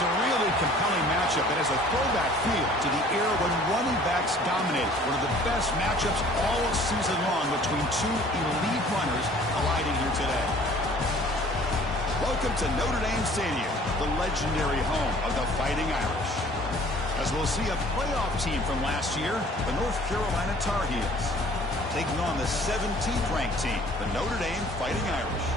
It's a really compelling matchup that has a throwback feel to the era when running backs dominated. One of the best matchups all season long between two elite runners colliding here today. Welcome to Notre Dame Stadium, the legendary home of the Fighting Irish. As we'll see a playoff team from last year, the North Carolina Tar Heels, taking on the 17th ranked team, the Notre Dame Fighting Irish.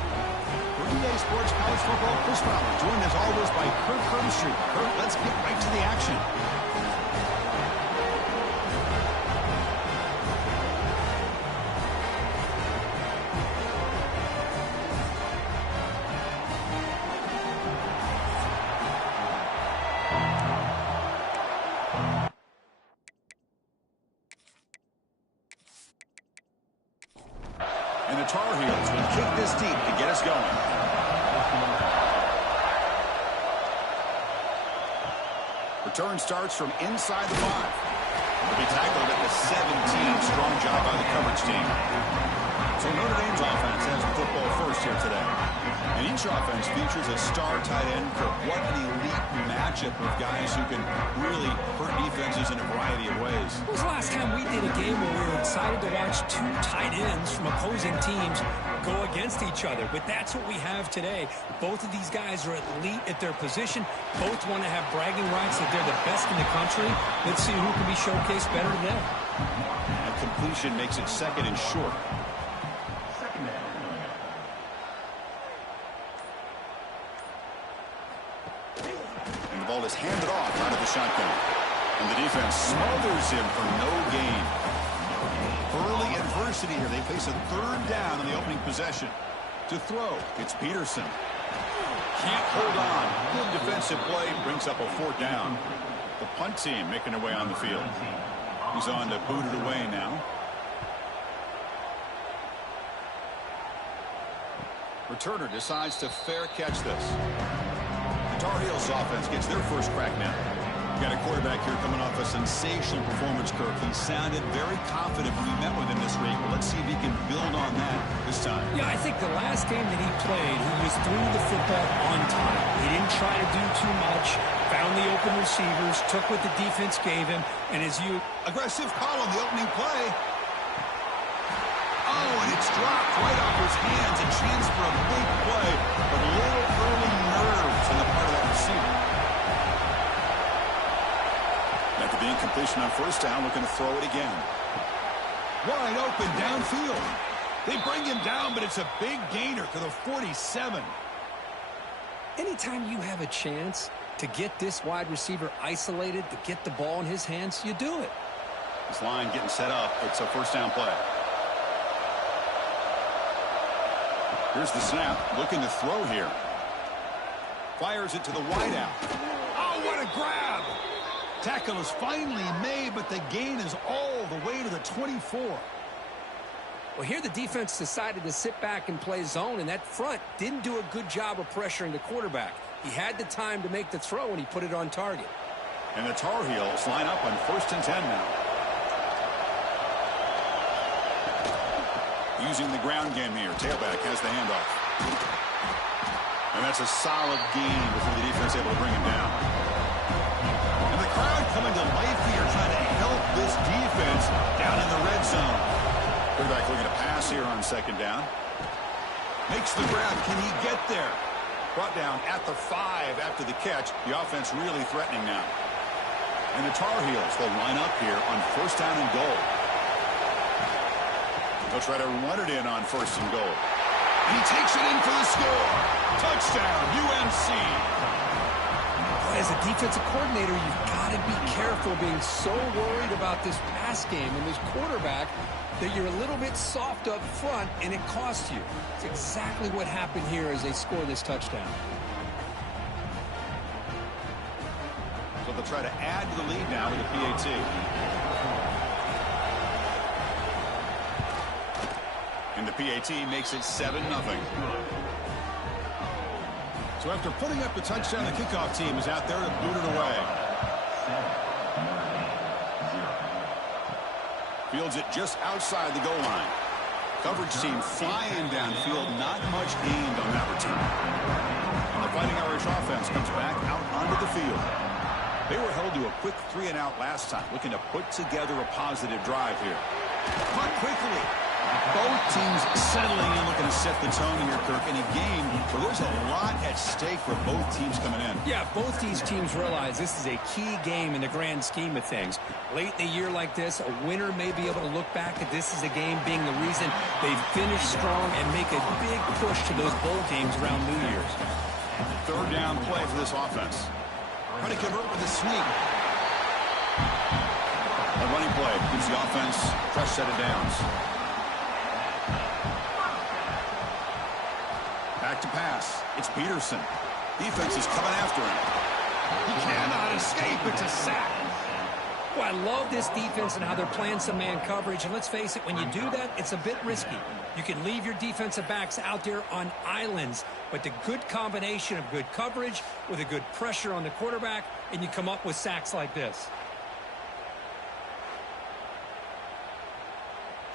For EA Sports College Football, Chris Fowler, joined as always by Kurt Hermstreet. Kurt, let's get right to the action. And the Tar Heels will kick this deep to get us going. Return starts from inside the 5. Will be tackled at the 17. Strong job by the coverage team. So Notre Dame's offense has the football first here today. And each offense features a star tight end. What an elite matchup of guys who can really hurt defenses in a variety of ways. When was the last time we did a game where we were excited to watch two tight ends from opposing teams go against each other? But that's what we have today. Both of these guys are elite at their position. Both want to have bragging rights that they're the best in the country. Let's see who can be showcased better today. A completion makes it second and short. And the ball is handed off out of the shotgun. And the defense smothers him for no gain. Early adversity here. They face a third down on the opening possession. To throw, it's Peterson. Can't hold on. Good defensive play brings up a fourth down. The punt team making their way on the field. He's on to boot it away now. Returner decides to fair catch this. The Tar Heels offense gets their first crack now. Got a quarterback here coming off a sensational performance, Kirk. He sounded very confident when we met with him this week. Well, let's see if he can build on that this time. Yeah, I think the last game that he played, he was through the football on time. He didn't try to do too much, found the open receivers, took what the defense gave him, and as you... Aggressive call on the opening play. Oh, and it's dropped right off his hands. A chance for a big play, but a little early nerves on the part of that receiver. After the incompletion on first down, looking to throw it again. Wide open downfield. They bring him down, but it's a big gainer to the 47. Anytime you have a chance to get this wide receiver isolated, to get the ball in his hands, you do it. This line getting set up. It's a first down play. Here's the snap. Looking to throw here. Fires it to the wideout. Oh, what a grab! Tackle is finally made, but the gain is all the way to the 24. Well, here the defense decided to sit back and play zone, and that front didn't do a good job of pressuring the quarterback. He had the time to make the throw, and he put it on target. And the Tar Heels line up on 1st and 10 now. Using the ground game here. Tailback has the handoff. And that's a solid gain before the defense able to bring him down. And the crowd coming to life here, trying to help this defense down in the red zone. Quarterback looking to pass here on 2nd down. Makes the grab. Can he get there? Brought down at the 5 after the catch. The offense really threatening now. And the Tar Heels, they'll line up here on 1st down and goal. They'll try to run it in on 1st and goal. And he takes it in for the score. Touchdown, UNC. As a defensive coordinator, you've got to be careful being so worried about this pass game and this quarterback that you're a little bit soft up front, and it costs you. It's exactly what happened here as they score this touchdown. So they'll try to add to the lead now with the PAT. And the PAT makes it 7-0. So after putting up the touchdown, the kickoff team is out there to boot it away. Fields it just outside the goal line. Coverage team flying downfield. Not much gained on that return. And the Fighting Irish offense comes back out onto the field. They were held to a quick 3-and-out last time, looking to put together a positive drive here. Caught quickly. Both teams settling in, looking to set the tone here, Kirk, in a game where there's a lot at stake for both teams coming in. Yeah, both these teams realize this is a key game in the grand scheme of things. Late in the year like this, a winner may be able to look back at this as a game being the reason they've finished strong and make a big push to those bowl games around New Year's. Third down play for this offense. Trying to convert with a sneak. A running play gives the offense a fresh set of downs. Back to pass. It's Peterson. Defense is coming after him. He cannot escape. It's a sack. Well, I love this defense and how they're playing some man coverage. And let's face it, when you do that, it's a bit risky. You can leave your defensive backs out there on islands, but the good combination of good coverage with a good pressure on the quarterback, and you come up with sacks like this.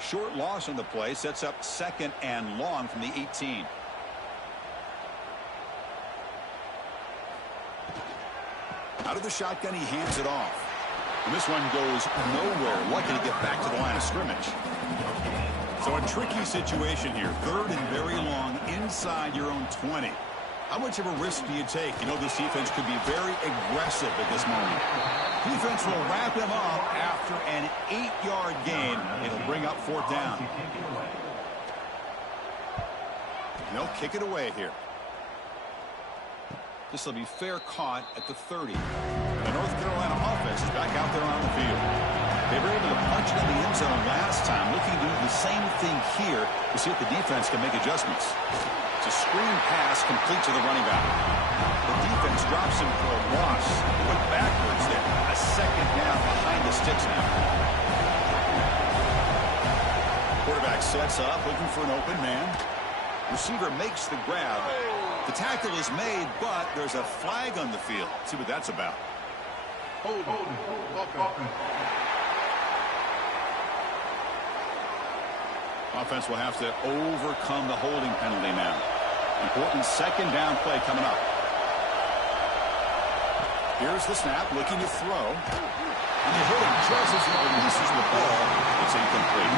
Short loss on the play sets up 2nd and long from the 18. Out of the shotgun, he hands it off. And this one goes nowhere. Lucky to get back to the line of scrimmage. So a tricky situation here. 3rd and very long inside your own 20. How much of a risk do you take? You know this defense could be very aggressive at this moment. Defense will wrap him up after an 8-yard gain. It'll bring up 4th down. And they'll kick it away here. This will be fair caught at the 30. The North Carolina offense is back out there on the field. They were able to punch it in the end zone last time, looking to do the same thing here to see if the defense can make adjustments. It's a screen pass complete to the running back. The defense drops him for a loss. Went backwards there. A 2nd down behind the sticks now. Quarterback sets up, looking for an open man. Receiver makes the grab. The tackle is made, but there's a flag on the field. Let's see what that's about. Offense will have to overcome the holding penalty now. Important 2nd down play coming up. Here's the snap, looking to throw. And they hit him just as he releases the ball. It's incomplete.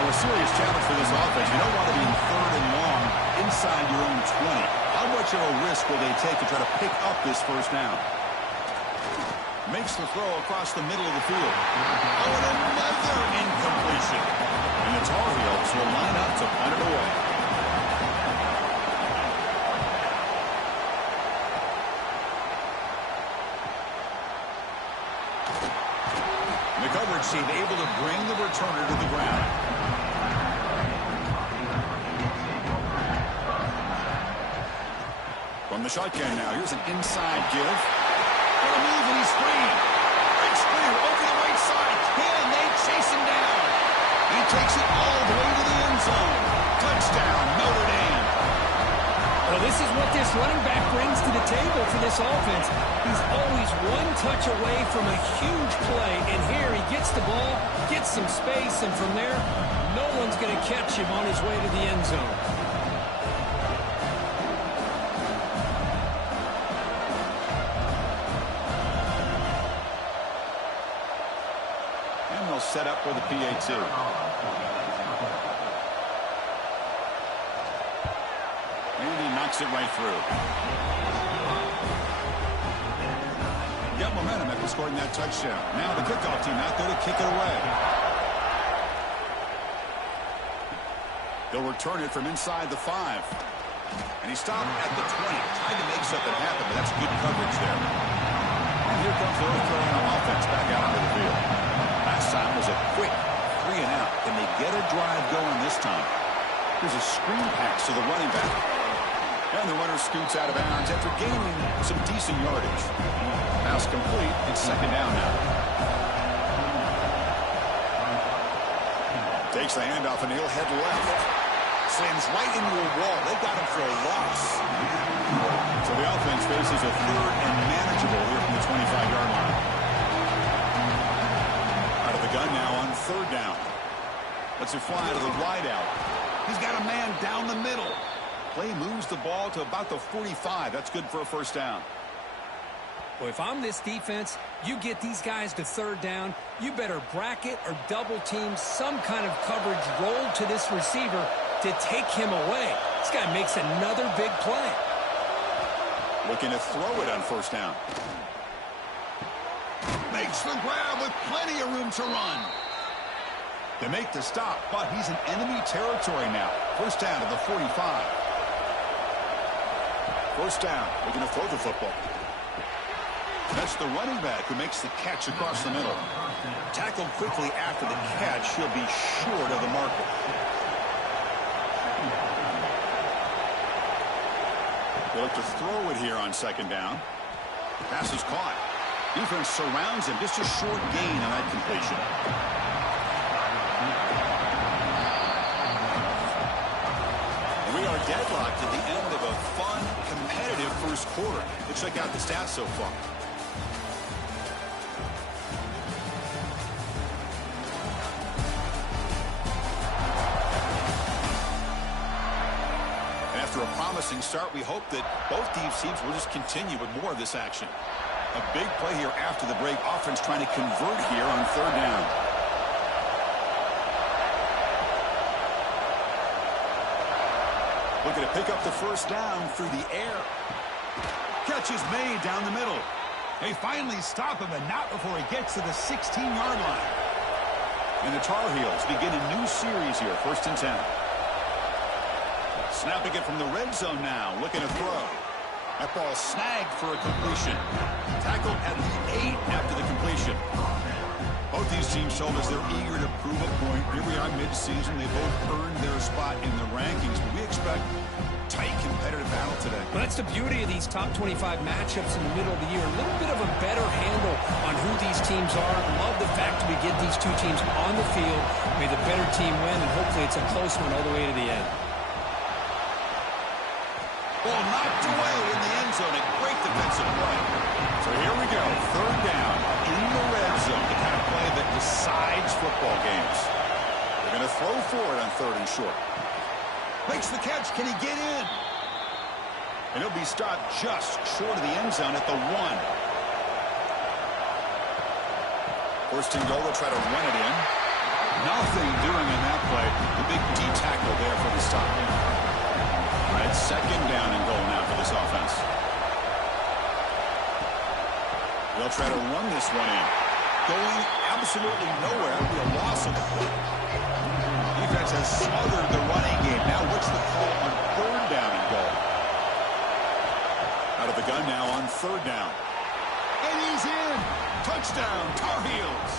Well, a serious challenge for this offense. You don't want to be in 3rd and long inside your own 20. How much of a risk will they take to try to pick up this 1st down? Makes the throw across the middle of the field. Oh, and another incompletion. And the Tar Heels will line up to punt it away. The coverage team able to bring the returner to the ground. From the shotgun now, here's an inside give. Gonna move and he's free. Great screen over the right side. Can they chase him down? He takes it all the way to the end zone. Touchdown, Notre Dame. Well, this is what this running back brings to the table for this offense. He's always one touch away from a huge play, and here he gets the ball, gets some space, and from there, no one's going to catch him on his way to the end zone. And they'll set up for the PAT. And he knocks it right through. Got momentum after scoring that touchdown. Now the kickoff team out there to kick it away. They'll return it from inside the 5. And he stopped at the 20. Trying to make something happen, but that's good coverage there. And here comes the North Carolina offense back out onto the field. Last time was a quick 3-and-out. Can they get a drive going this time? There's a screen pass to the running back. And the runner scoots out of bounds after gaining some decent yardage. Pass complete. It's 2nd down now. Takes the handoff and he'll head left. Slams right into a wall. They got him for a loss. So the offense faces a 3rd and manageable here from the 25-yard line. Out of the gun now on 3rd down. Let's it fly to the wideout. He's got a man down the middle. Play moves the ball to about the 45. That's good for a first down. Well, if I'm this defense, you get these guys to third down, you better bracket or double team some kind of coverage roll to this receiver to take him away. This guy makes another big play. Looking to throw it on first down. Makes the grab with plenty of room to run. They make the stop, but he's in enemy territory now. First down to the 45. First down, looking to throw the football. That's the running back who makes the catch across the middle. Tackled quickly after the catch. He'll be short of the marker. They look to throw it here on second down. Pass is caught. Defense surrounds him. Just a short gain on that completion. And we are deadlocked at the end of a fun, competitive first quarter. Let's check out the stats so far. After a promising start, we hope that both these teams will just continue with more of this action. A big play here after the break. Offense trying to convert here on third down. Looking to pick up the first down through the air. Catch is made down the middle. They finally stop him, but not before he gets to the 16-yard line. And the Tar Heels begin a new series here, 1st and 10. Snapping it from the red zone now, looking to throw. That ball snagged for a completion. Tackled at the 8 after the completion. Both these teams told us they're eager to prove a point. Here we are mid-season. They both earned their spot in the rankings, but we expect tight competitive battle today. Well, that's the beauty of these top 25 matchups in the middle of the year. A little bit of a better handle on who these teams are. Love the fact that we get these two teams on the field. May the better team win, and hopefully it's a close one all the way to the end. Ball knocked away in the end zone. A great defensive play. So here we go. Third down in the red zone. The kind of play that decides football games. They're going to throw for it on third and short. Makes the catch. Can he get in? And he'll be stopped just short of the end zone at the 1. First and goal. They'll try to run it in. Nothing doing in that play. The big D tackle there for the stop. It's second down and goal now for this offense. They'll try to run this one in. Going absolutely nowhere. It'll be a loss of the play. Defense has smothered the running game. Now what's the call on third down and goal? Out of the gun now on third down. And he's in. Touchdown, Tar Heels.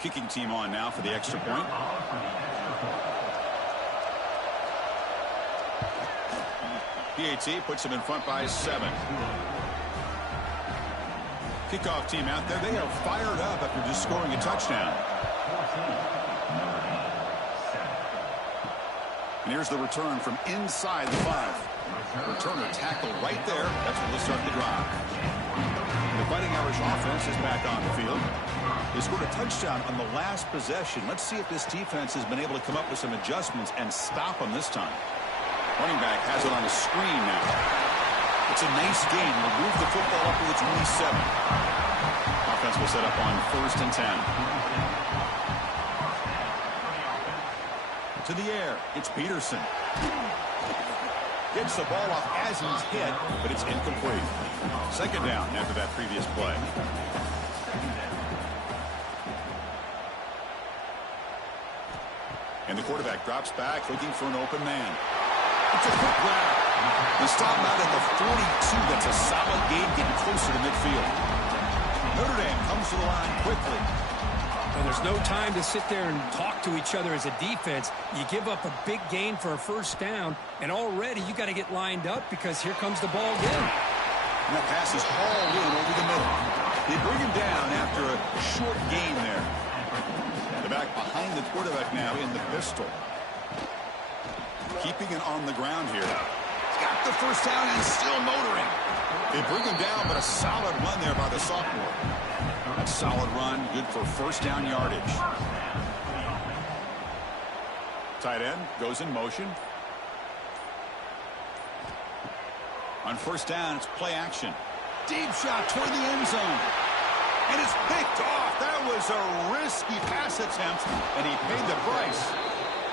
Kicking team on now for the extra point. PAT puts them in front by 7. Kickoff team out there. They are fired up after just scoring a touchdown. And here's the return from inside the 5. Returner tackle right there. That's where they'll start the drive. The Fighting Irish offense is back on the field. They scored a touchdown on the last possession. Let's see if this defense has been able to come up with some adjustments and stop them this time. Running back has it on the screen now. It's a nice gain. Will move the football up to the 27. Offense will set up on 1st and 10. To the air. It's Peterson. Gets the ball off as he's hit, but it's incomplete. Second down after that previous play. And the quarterback drops back, looking for an open man. It's a quick grab. The stop out at the 42. That's a solid gain, getting closer to midfield. Notre Dame comes to the line quickly. Well, there's no time to sit there and talk to each other as a defense. You give up a big gain for a first down, and already you got to get lined up because here comes the ball again. And that pass is hauled in over the middle. They bring him down after a short gain there. The back behind the quarterback now in the pistol. Keeping it on the ground here. Got the first down and still motoring. They bring him down, but a solid run there by the sophomore. A solid run, good for first down yardage. Tight end goes in motion. On first down, it's play action. Deep shot toward the end zone. And it's picked off. That was a risky pass attempt, and he paid the price.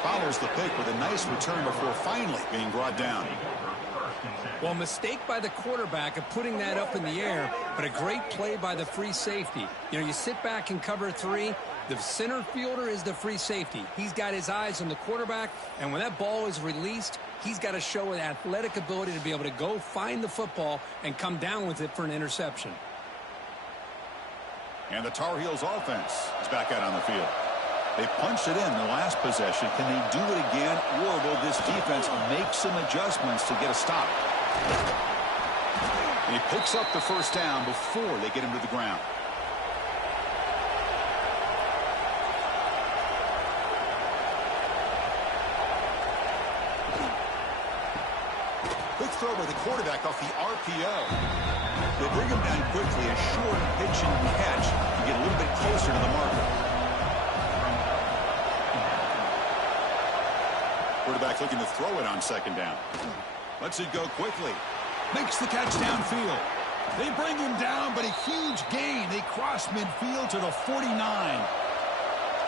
Follows the pick with a nice return before finally being brought down. Well, mistake by the quarterback of putting that up in the air, but a great play by the free safety. You know, you sit back and cover 3. The center fielder is the free safety. He's got his eyes on the quarterback, and when that ball is released, he's got to show an athletic ability to be able to go find the football and come down with it for an interception. And the Tar Heels offense is back out on the field. They punched it in the last possession. Can they do it again, or will this defense make some adjustments to get a stop? And he picks up the first down before they get him to the ground. Quick throw by the quarterback off the RPO. They bring him down quickly, a short pitch and catch to get a little bit closer to the marker. Quarterback looking to throw it on second down. Lets it go quickly. Makes the catch downfield. They bring him down, but a huge gain. They cross midfield to the 49.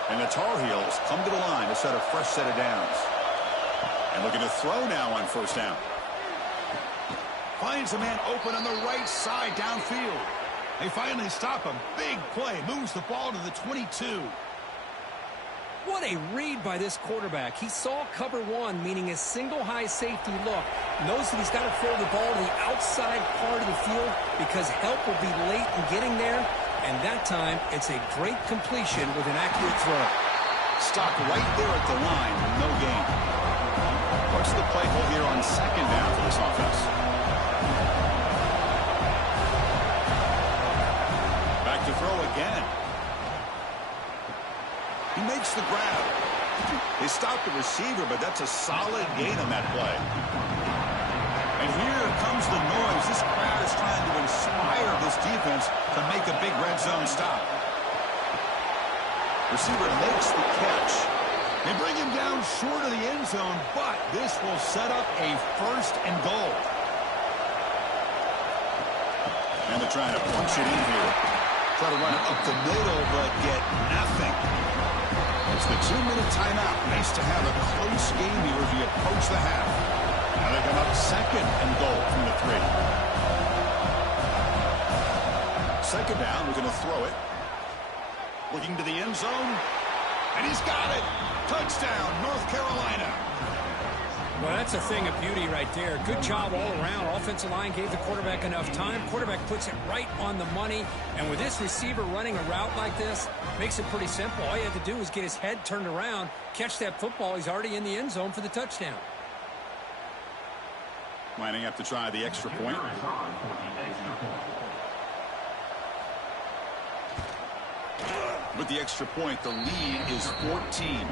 And the Tar Heels come to the line to set a fresh set of downs. And looking to throw now on first down. Finds a man open on the right side downfield. They finally stop him. Big play. Moves the ball to the 22. What a read by this quarterback. He saw cover 1, meaning a single high safety look. Knows that he's got to throw the ball to the outside part of the field because help will be late in getting there. And that time, it's a great completion with an accurate throw. Stopped right there at the line, no gain. What's the play call here on second down for this offense? Back to throw again. He makes the grab. They stopped the receiver, but that's a solid gain on that play. And here comes the noise. This crowd is trying to inspire this defense to make a big red zone stop. Receiver makes the catch. They bring him down short of the end zone, but this will set up a first and goal. And they're trying to punch it in here. Try to run it up the middle, but get nothing. It's the 2-minute timeout. Nice to have a close game here as we approach the half. Now they come up second and goal from the 3. Second down, we're going to throw it. Looking to the end zone. And he's got it. Touchdown, North Carolina. Well, that's a thing of beauty right there. Good job all around. Offensive line gave the quarterback enough time. Quarterback puts it right on the money. And with this receiver running a route like this, makes it pretty simple. All you have to do is get his head turned around, catch that football. He's already in the end zone for the touchdown. Lining up to try the extra point. With the extra point, the lead is 14.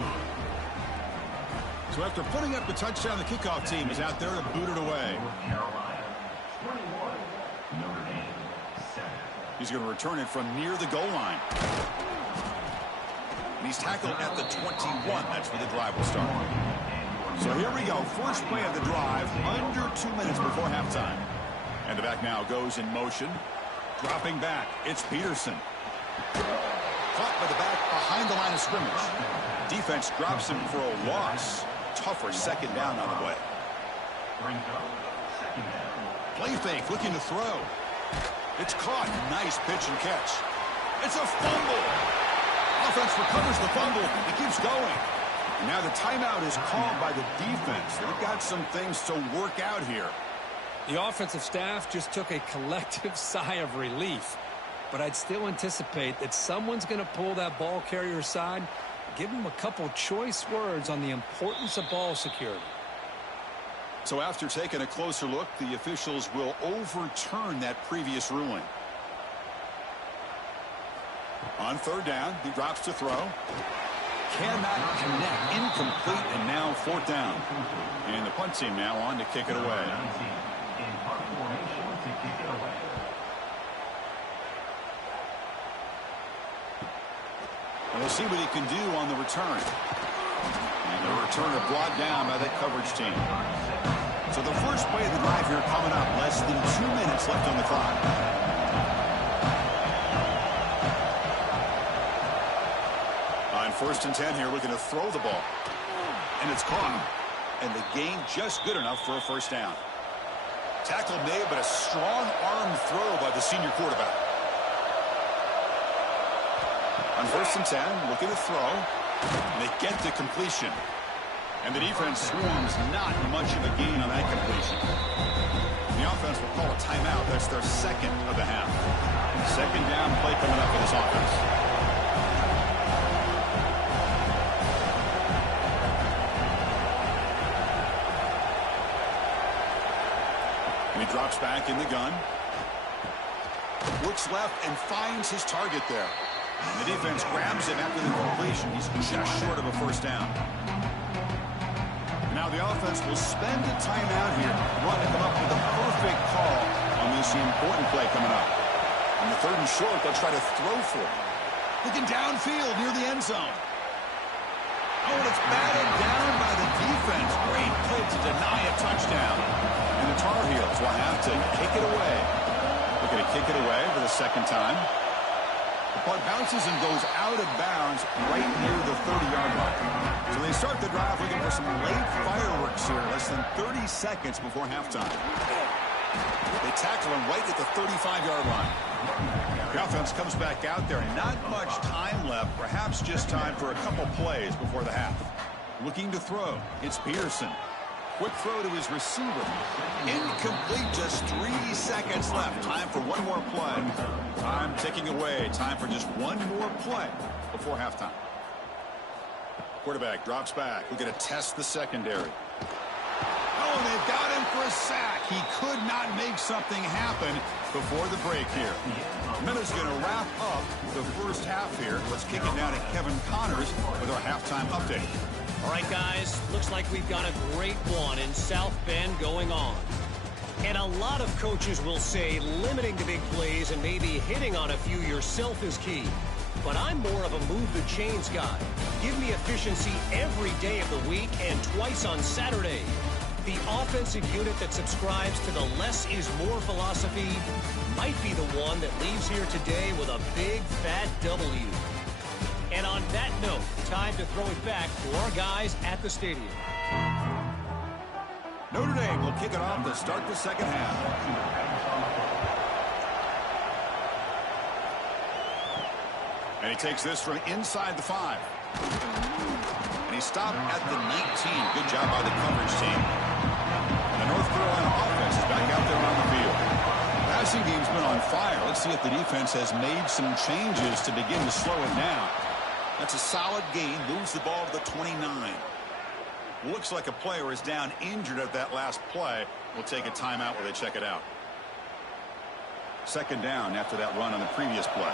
So after putting up the touchdown, the kickoff team is out there to boot it away. He's going to return it from near the goal line. And he's tackled at the 21. That's where the drive will start. So here we go. First play of the drive, under 2 minutes before halftime. And the back now goes in motion. Dropping back, it's Peterson. Caught by the back behind the line of scrimmage. Defense drops him for a loss. Tougher second down on the way. Play fake, looking to throw. It's caught. Nice pitch and catch. It's a fumble. Offense recovers the fumble. It keeps going. And now the timeout is called by the defense. They've got some things to work out here. The offensive staff just took a collective sigh of relief. But I'd still anticipate that someone's going to pull that ball carrier aside, give him a couple choice words on the importance of ball security. So after taking a closer look, the officials will overturn that previous ruling. On third down, he drops to throw. cannot connect. Incomplete, and now fourth down. And the punt team now on to kick it away. And we'll see what he can do on the return. And the returner brought down by that coverage team. So the first play of the drive here coming up. Less than 2 minutes left on the clock. On 1st and 10 here, looking to throw the ball. And it's caught. And the gain just good enough for a first down. Tackle made, but a strong arm throw by the senior quarterback. On 1st and 10, looking to throw. And they get the completion. And the defense swarms not much of a gain on that completion. The offense will call a timeout. That's their second of the half. Second down play coming up for this offense. And he drops back in the gun. Looks left and finds his target there. And the defense grabs him after the completion. He's just short of a first down. Now the offense will spend a timeout here. Want to come up with a perfect call on this important play coming up. On the 3rd and short, they'll try to throw for it. Looking downfield near the end zone. Oh, and it's batted down by the defense. Great play to deny a touchdown. And the Tar Heels will have to kick it away. Looking to kick it away for the second time. The punt bounces and goes out of bounds right near the 30-yard line. So they start the drive looking for some late fireworks here. Less than 30 seconds before halftime. They tackle him right at the 35-yard line. The offense comes back out there, and not much time left. Perhaps just time for a couple plays before the half. Looking to throw. It's Peterson. Quick throw to his receiver. Incomplete, just 3 seconds left. Time for one more play. Time ticking away. Time for just one more play before halftime. Quarterback drops back. We're going to test the secondary. Oh, they've got him for a sack. He could not make something happen before the break here. Minutes going to wrap up the first half here. Let's kick it down to Kevin Connors with our halftime update. All right, guys, looks like we've got a great one in South Bend going on. And a lot of coaches will say limiting the big plays and maybe hitting on a few yourself is key. But I'm more of a move the chains guy. Give me efficiency every day of the week and twice on Saturday. The offensive unit that subscribes to the less is more philosophy might be the one that leaves here today with a big fat W. And on that note, time to throw it back to our guys at the stadium. Notre Dame will kick it off to start the second half. And he takes this from inside the 5. And he stopped at the 19. Good job by the coverage team. And the North Carolina offense is back out there on the field. Passing game's been on fire. Let's see if the defense has made some changes to begin to slow it down. That's a solid gain. Moves the ball to the 29. Looks like a player is down injured at that last play. We'll take a timeout while they check it out. Second down after that run on the previous play.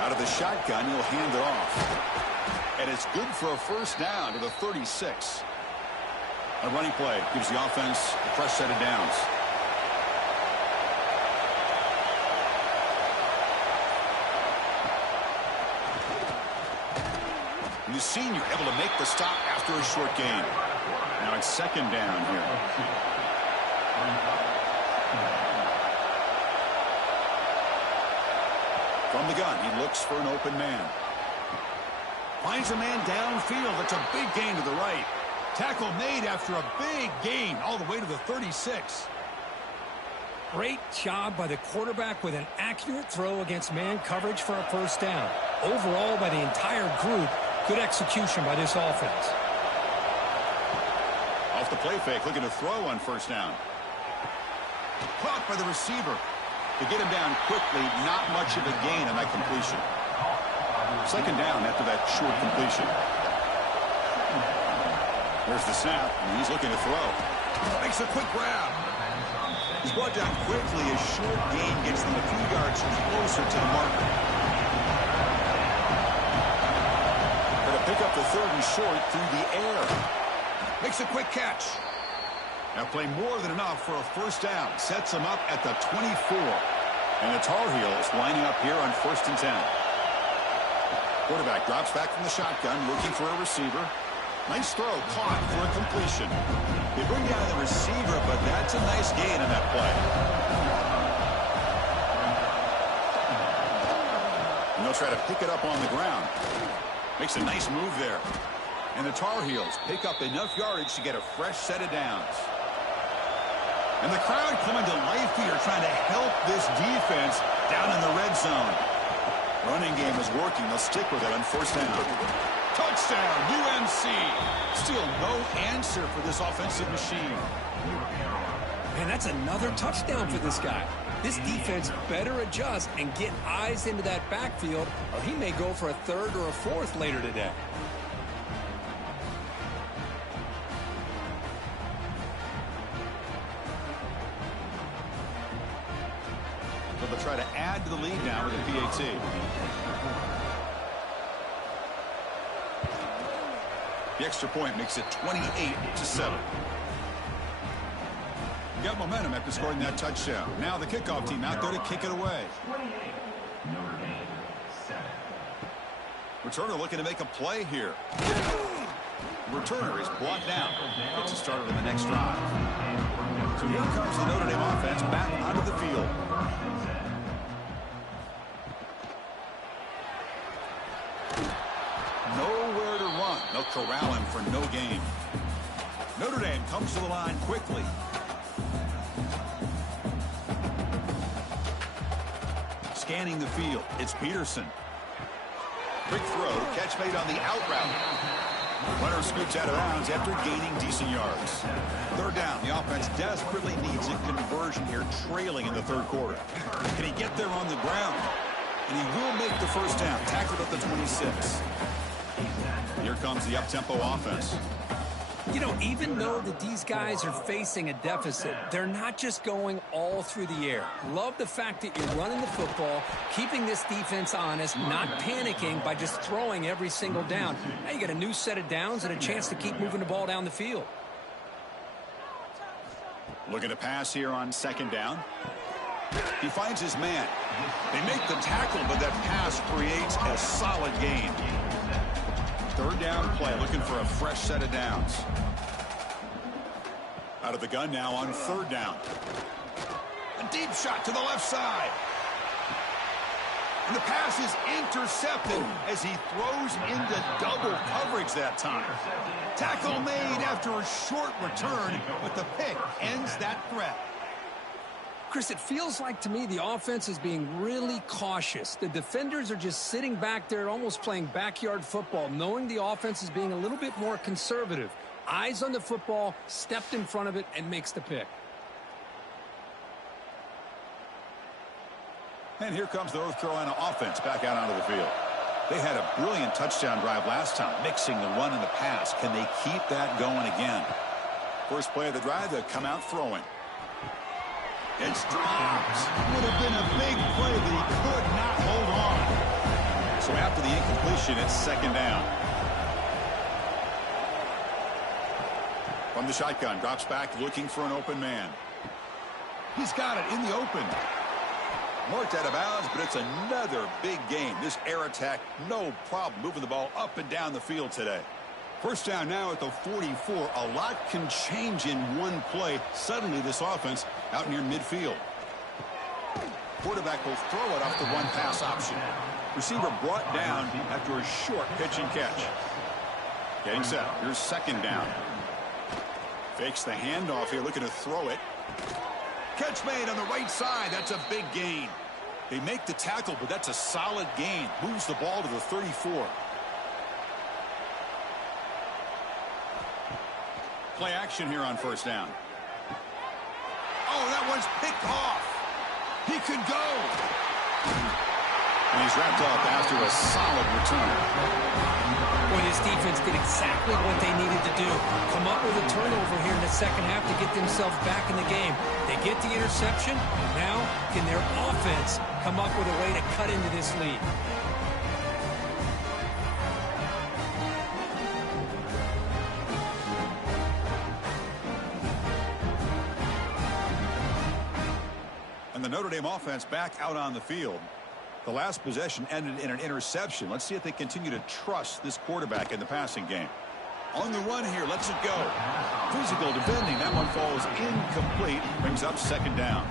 Out of the shotgun, he'll hand it off. And it's good for a first down to the 36. A running play gives the offense a fresh set of downs. And the senior able to make the stop after a short gain. Now it's second down here. From the gun, he looks for an open man. Finds a man downfield. That's a big gain to the right. Tackle made after a big gain all the way to the 36. Great job by the quarterback with an accurate throw against man coverage for a first down. Overall, by the entire group, good execution by this offense. Off the play fake, looking to throw on first down. Caught by the receiver. To get him down quickly, not much of a gain on that completion. Second down after that short completion. There's the snap, and he's looking to throw. Makes a quick grab. He's brought down quickly. A short gain gets them a few yards closer to the marker. third and short through the air. Makes a quick catch. Now play more than enough for a first down. Sets him up at the 24. And the Tar Heels lining up here on 1st and 10. Quarterback drops back from the shotgun, looking for a receiver. Nice throw, caught for a completion. They bring down the receiver, but that's a nice gain in that play. And they'll try to pick it up on the ground. Makes a nice move there. And the Tar Heels pick up enough yardage to get a fresh set of downs. And the crowd coming to life here, trying to help this defense down in the red zone. Running game is working. They'll stick with it on 1st down. Touchdown, UNC. Still no answer for this offensive machine. Man, that's another touchdown for this guy. This defense better adjust and get eyes into that backfield, or he may go for a 3rd or a 4th later today. So they'll try to add to the lead now with the PAT. The extra point makes it 28-7. Got momentum after scoring that touchdown. Now the kickoff team out there to kick it away. Returner looking to make a play here. Returner is brought down. Gets it started on the next drive. So here comes the Notre Dame offense back onto the field. Nowhere to run. They'll corral him for no gain. Notre Dame comes to the line quickly. Scanning the field. It's Peterson. Quick throw. Catch made on the out route. Runner scoots out of bounds after gaining decent yards. 3rd down. The offense desperately needs a conversion here, trailing in the 3rd quarter. Can he get there on the ground? And he will make the first down. Tackled at the 26. Here comes the up-tempo offense. You know, even though that these guys are facing a deficit, they're not just going all through the air. Love the fact that you're running the football, keeping this defense honest, not panicking by just throwing every single down. Now you got a new set of downs and a chance to keep moving the ball down the field. Looking to pass here on 2nd down. He finds his man. They make the tackle, but that pass creates a solid gain. 3rd down play, looking for a fresh set of downs. Out of the gun now on 3rd down. A deep shot to the left side. And the pass is intercepted as he throws into double coverage that time. Tackle made after a short return, but the pick ends that threat. Chris, it feels like to me the offense is being really cautious. The defenders are just sitting back there almost playing backyard football, knowing the offense is being a little bit more conservative. Eyes on the football, stepped in front of it, and makes the pick. And here comes the North Carolina offense back out onto the field. They had a brilliant touchdown drive last time, mixing the run and the pass. Can they keep that going again? First play of the drive, they come out throwing. It's dropped. Would have been a big play, but he could not hold on. So after the incompletion, it's 2nd down. From the shotgun, drops back looking for an open man. He's got it in the open. Marked out of bounds, but it's another big game. This air attack, no problem moving the ball up and down the field today. First down now at the 44. A lot can change in one play. Suddenly this offense out near midfield. Quarterback will throw it off the one pass option. Receiver brought down after a short pitch and catch. Getting set. Here's 2nd down. Fakes the handoff here, looking to throw it. Catch made on the right side. That's a big gain. They make the tackle, but that's a solid gain. Moves the ball to the 34. Play action here on 1st down. Oh, that one's picked off. He could go. And he's wrapped up after a solid return. Boy, this defense did exactly what they needed to do. Come up with a turnover here in the 2nd half to get themselves back in the game. They get the interception. Now, can their offense come up with a way to cut into this lead? Dame offense back out on the field. The last possession ended in an interception. Let's see if they continue to trust this quarterback in the passing game. On the run here, lets it go. Physical defending. That one falls incomplete. Brings up second down.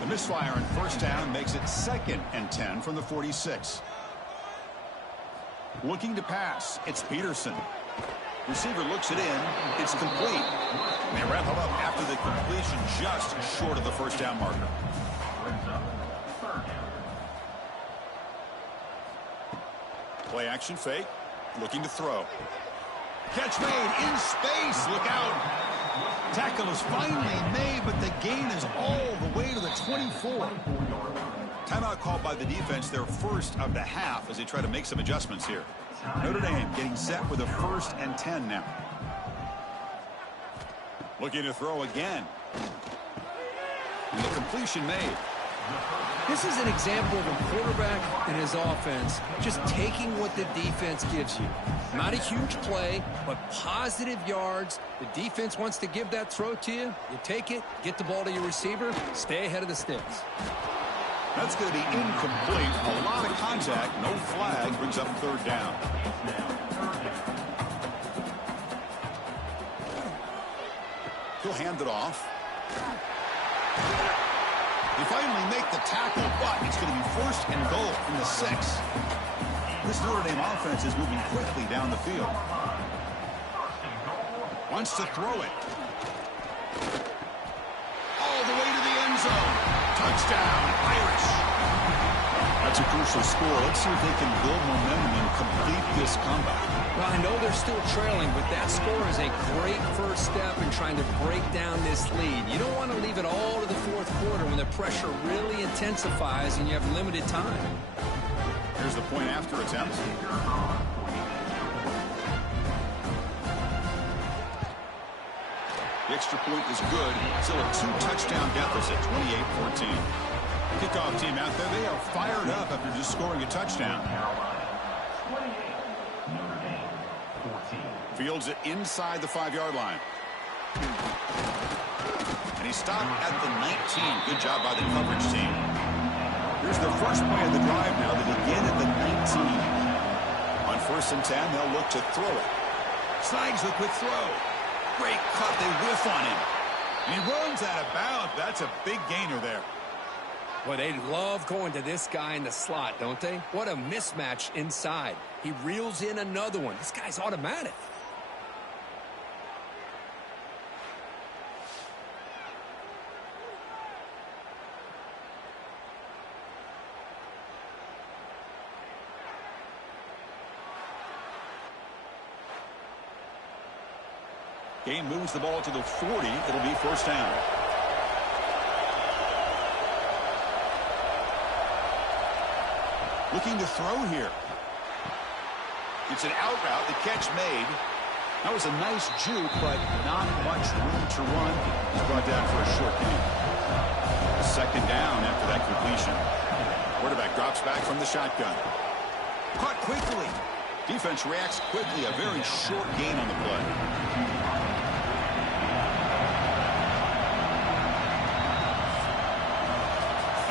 The misfire on first down makes it 2nd and 10 from the 46. Looking to pass. It's Peterson. Receiver looks it in. It's complete. And they wrap it up after the completion just short of the first down marker. Play action fake. Looking to throw. Catch made in space. Look out. Tackle is finally made, but the gain is all the way to the 24. Timeout called by the defense, their first of the half, as they try to make some adjustments here. Notre Dame getting set with a 1st and 10 now. Looking to throw again. And the completion made. This is an example of a quarterback and his offense just taking what the defense gives you. Not a huge play, but positive yards. The defense wants to give that throw to you. You take it, get the ball to your receiver, stay ahead of the sticks. That's going to be incomplete. A lot of contact. No flag. Brings up 3rd down. He'll hand it off. They finally make the tackle, but it's going to be 1st and goal from the 6. This Notre Dame offense is moving quickly down the field. Wants to throw it. All the way to the end zone. Touchdown, Irish. That's a crucial score. Let's see if they can build momentum and complete this comeback. Well, I know they're still trailing, but that score is a great first step in trying to break down this lead. You don't want to leave it all to the 4th quarter when the pressure really intensifies and you have limited time. Here's the point after attempt. The extra point is good. Still a 2-touchdown deficit, 28-14. Kickoff team out there, they are fired up after just scoring a touchdown. Fields it inside the 5-yard line. And he stopped at the 19. Good job by the coverage team. Here's the first play of the drive now. They begin at the 19. On 1st and 10, they'll look to throw it. Snags the quick throw. Great cut. They whiff on him. And he runs out of bounds. That's a big gainer there. Well, they love going to this guy in the slot, don't they? What a mismatch inside. He reels in another one. This guy's automatic. Game moves the ball to the 40. It'll be 1st down. Looking to throw here. It's an out route. The catch made. That was a nice juke, but not much room to run. He's brought down for a short gain. 2nd down after that completion. Quarterback drops back from the shotgun. Caught quickly. Defense reacts quickly. A very short gain on the play.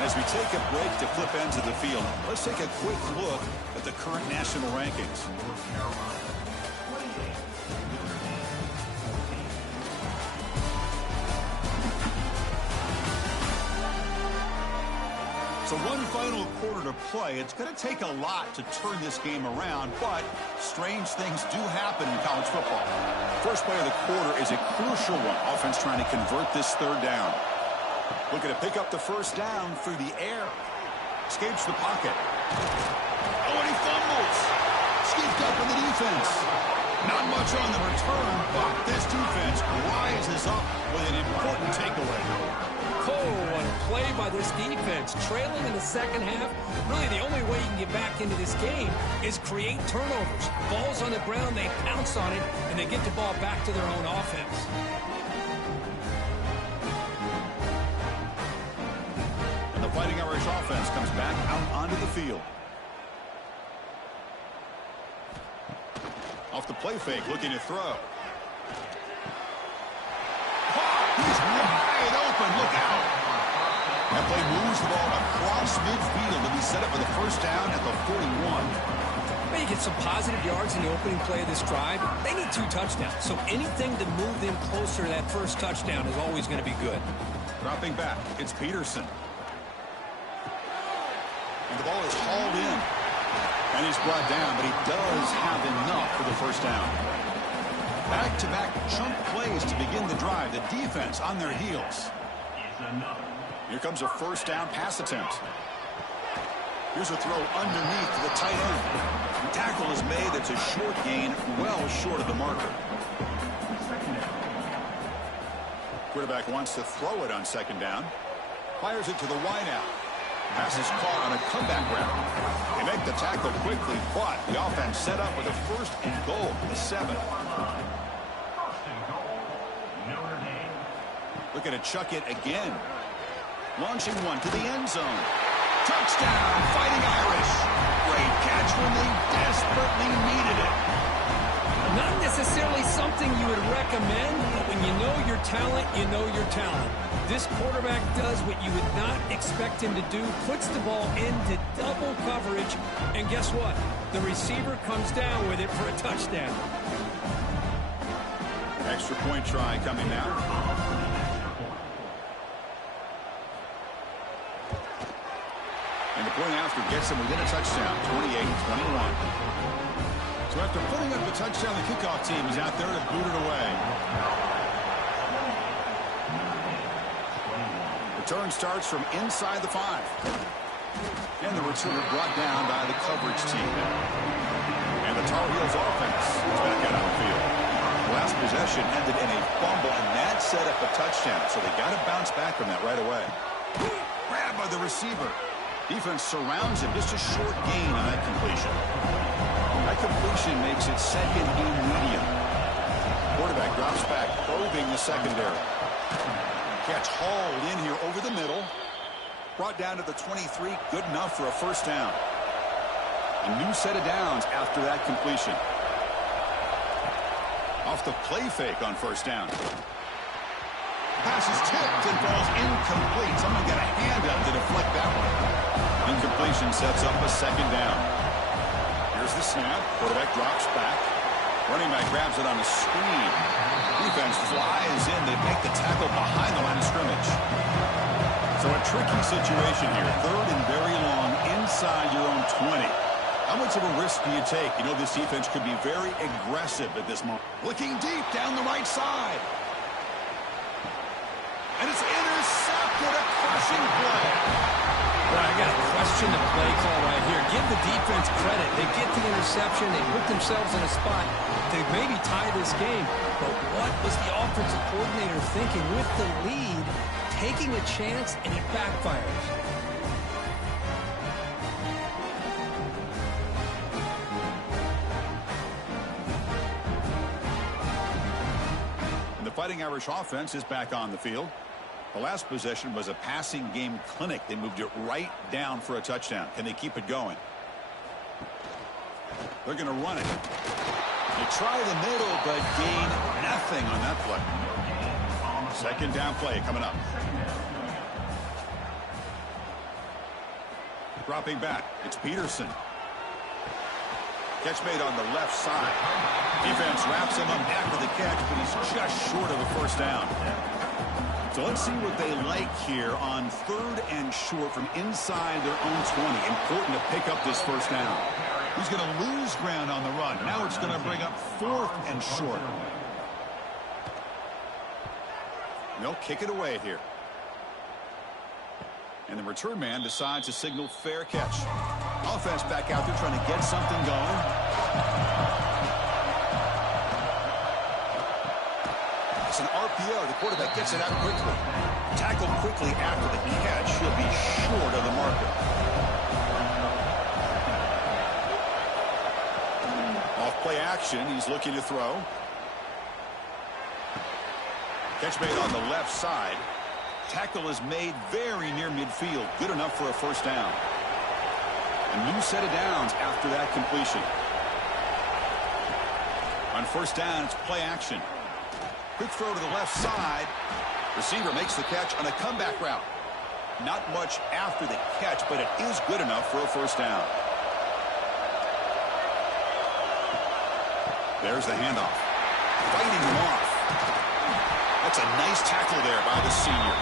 As we take a break to flip ends of the field, let's take a quick look at the current national rankings. So one final quarter to play. It's going to take a lot to turn this game around, but strange things do happen in college football. First play of the quarter is a crucial one. Offense trying to convert this 3rd down. Looking to pick up the 1st down through the air. Escapes the pocket. Oh, and he fumbles. Scooped up in the defense. Not much on the return, but this defense rises up with an important takeaway. Oh, what a play by this defense. Trailing in the 2nd half. Really, the only way you can get back into this game is create turnovers. Ball's on the ground, they pounce on it, and they get the ball back to their own offense. Fighting Irish offense comes back out onto the field. Off the play fake, looking to throw. He's wide open, look out. That play moves the ball across midfield to be set up for the first down at the 41. Well, you get some positive yards in the opening play of this drive. They need 2 touchdowns, so anything to move them closer to that first touchdown is always going to be good. Dropping back, it's Peterson. And the ball is hauled in. And he's brought down, but he does have enough for the first down. Back-to-back chunk plays to begin the drive. The defense on their heels. Here comes a first down pass attempt. Here's a throw underneath to the tight end. The tackle is made. It's a short gain, well short of the marker. Quarterback wants to throw it on second down. Fires it to the wideout. Pass is caught on a comeback route. They make the tackle quickly, but the offense set up with a first and goal at the 7. Looking to chuck it again. Launching one to the end zone. Touchdown, Fighting Irish. Great catch when they desperately needed it. Not necessarily something you would recommend, but when you know your talent, you know your talent. This quarterback does what you would not expect him to do, puts the ball into double coverage, and guess what? The receiver comes down with it for a touchdown. Extra point try coming now. And the point after gets them within a touchdown, 28-21. So after putting up the touchdown, the kickoff team is out there to boot it away. Return starts from inside the 5. And the returner brought down by the coverage team. And the Tar Heels offense is back out on the field. Last possession ended in a fumble, and that set up a touchdown. So they got to bounce back from that right away. Grab by the receiver. Defense surrounds him. Just a short gain on that completion. That completion makes it second and medium. Quarterback drops back, probing the secondary. Catch hauled in here over the middle. Brought down to the 23. Good enough for a first down. A new set of downs after that completion. Off the play fake on first down. Pass is tipped and falls incomplete. Someone got a hand up to deflect that one. Incompletion sets up a second down. Here's the snap. Quarterback drops back. Running back grabs it on the screen. Defense flies in to make the tackle behind the line of scrimmage. So a tricky situation here. Third and very long inside your own 20. How much of a risk do you take? You know this defense could be very aggressive at this moment. Looking deep down the right side. And it's intercepted. A crushing play. Well, I got to question the play call right here. Give the defense credit. They get the interception. They put themselves in a spot to maybe tie this game. But what was the offensive coordinator thinking with the lead, taking a chance, and it backfires? And the Fighting Irish offense is back on the field. The last possession was a passing game clinic. They moved it right down for a touchdown. Can they keep it going? They're going to run it. They try the middle, but gain nothing on that play. Second down play coming up. Dropping back, it's Peterson. Catch made on the left side. Defense wraps him up after the catch, but he's just short of a first down. So let's see what they like here on third and short from inside their own 20. Important to pick up this first down. He's going to lose ground on the run. Now it's going to bring up fourth and short. They'll kick it away here. And the return man decides to signal fair catch. Offense back out there trying to get something going. It's an RPO. The quarterback gets it out quickly. Tackled quickly after the catch. He'll be short of the marker. Off play action. He's looking to throw. Catch made on the left side. Tackle is made very near midfield. Good enough for a first down. A new set of downs after that completion. On first down, it's play action. Quick throw to the left side. Receiver makes the catch on a comeback route. Not much after the catch, but it is good enough for a first down. There's the handoff. Fighting him off. That's a nice tackle there by the senior.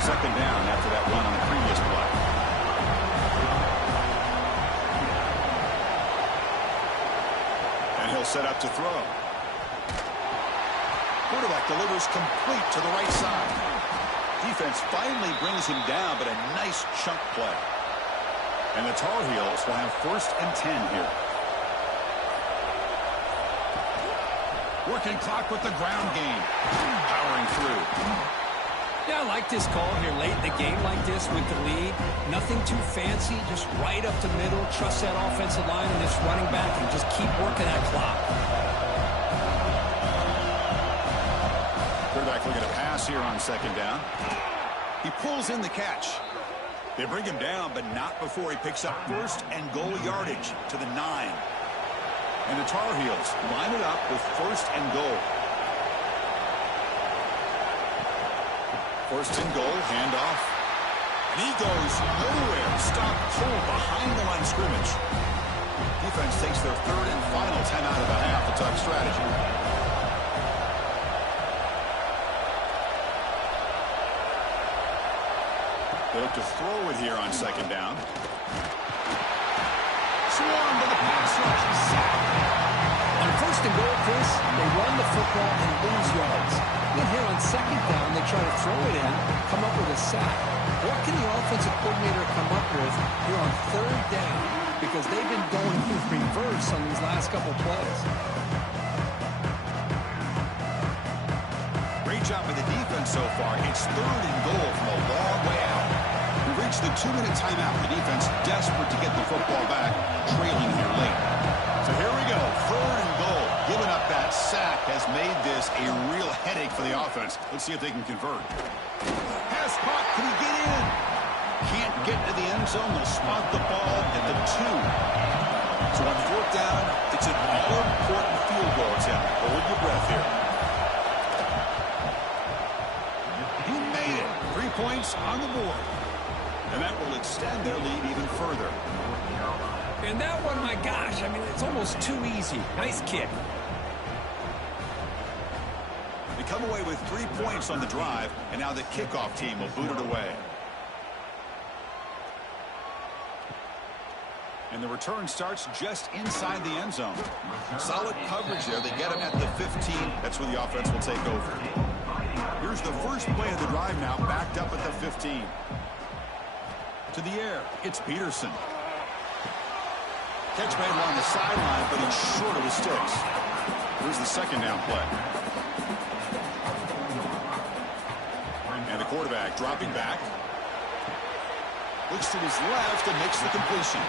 Second down after that run on the previous play. And he'll set up to throw. Quarterback delivers complete to the right side. Defense finally brings him down, but a nice chunk play. And the Tar Heels will have 1st and 10 here. Working clock with the ground game. Powering through. Yeah, I like this call here late in the game like this with the lead. Nothing too fancy, just right up the middle. Trust that offensive line and this running back and just keep working that clock. Quarterback looking to pass here on second down. He pulls in the catch. They bring him down, but not before he picks up 1st and goal yardage to the 9. And the Tar Heels line it up with 1st and goal. 1st and goal, handoff. And he goes nowhere. Stop cold behind the line of scrimmage. Defense takes their 3rd and final timeout of the half. A tough strategy. They look to throw it here on second down. Swarm to the pass rush. On 1st and goal, Chris, they run the football and lose yards. Then here on second down, they try to throw it in, come up with a sack. What can the offensive coordinator come up with here on 3rd down? Because they've been going through reverse on these last couple plays. Great job by the defense so far. It's 3rd and goal from a long way out. We've reached the 2-minute timeout. The defense desperate to get the football back, trailing here late. So here we go, 3rd and goal. Giving up that sack has made this a real headache for the offense. Let's see if they can convert. Pass caught. Can he get in? Can't get to the end zone. They'll spot the ball at the 2. So on 4th down, it's an all-important field goal attempt. Hold your breath here. He made it. 3 points on the board. And that will extend their lead even further. And that one, my gosh, I mean, it's almost too easy. Nice kick. They come away with 3 points on the drive, and now the kickoff team will boot it away. And the return starts just inside the end zone. Solid coverage there. They get him at the 15. That's where the offense will take over. Here's the first play of the drive now, backed up at the 15. To the air, it's Peterson. Catch made along the sideline, but he's short of his sticks. Here's the second down play. And the quarterback dropping back. Looks to his left and makes the completion.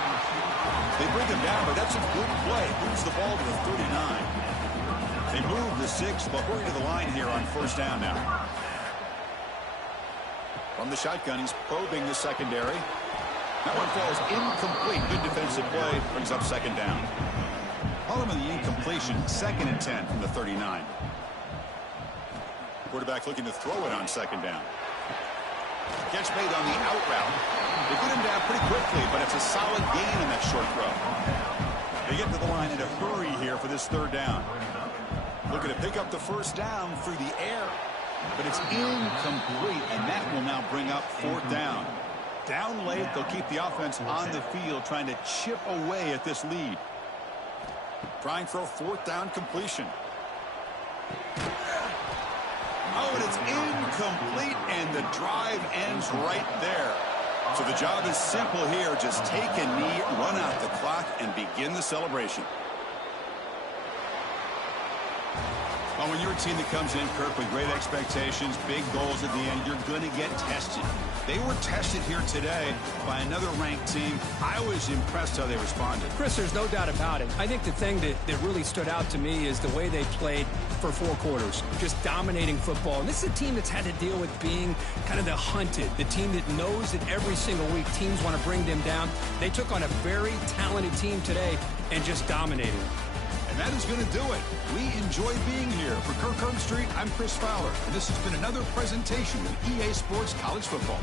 They bring him down, but that's a good play. Moves the ball to the 39. They move the 6, but hurry to the line here on 1st down now. From the shotgun, he's probing the secondary. That one falls incomplete. Good defensive play. Brings up second down. Problem with the incompletion. 2nd and 10 from the 39. Quarterback looking to throw it on second down. Catch made on the out route. They get him down pretty quickly, but it's a solid gain in that short throw. They get to the line in a hurry here for this 3rd down. Looking to pick up the 1st down through the air. But it's incomplete, and that will now bring up 4th down. Down late, they'll keep the offense on the field, trying to chip away at this lead. Trying for a 4th down completion. Oh, and it's incomplete, and the drive ends right there. So the job is simple here. Just take a knee, run out the clock, and begin the celebration. Well, when you're a team that comes in, Kirk, with great expectations, big goals at the end, you're going to get tested. They were tested here today by another ranked team. I was impressed how they responded. Chris, there's no doubt about it. I think the thing that really stood out to me is the way they played for 4 quarters, just dominating football. And this is a team that's had to deal with being kind of the hunted, the team that knows that every single week teams want to bring them down. They took on a very talented team today and just dominated. And that is going to do it. We enjoy being here. For Kirk Herbstreit, I'm Chris Fowler, and this has been another presentation of EA Sports College Football.